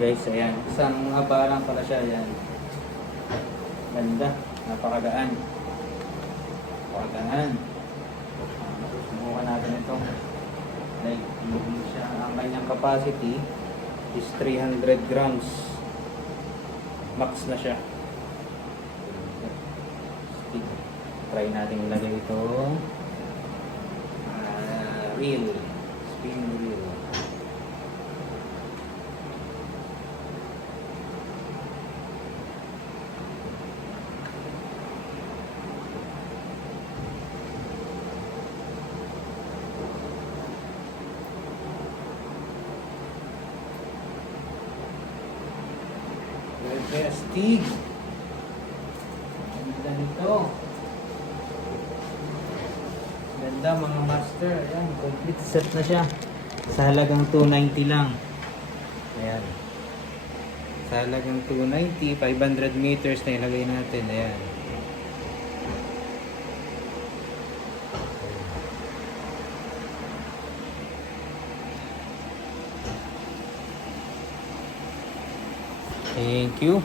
Guys, ayan. Isang haba lang pala siya. Ayan. Ganda. Napakagaan. Napakagaan. Subukan natin ito. Like, hindi siya. Ang kanyang capacity is 300 grams. Max na siya. Try natin ilagay ito. Reel. Spin reel. Astig. Ganda nito. Ganda mga master. Ayan, complete set na siya. Sa halagang 290 lang. Ayan. Sa halagang 290, 500 meters na ilagay natin. Ayan. Thank you.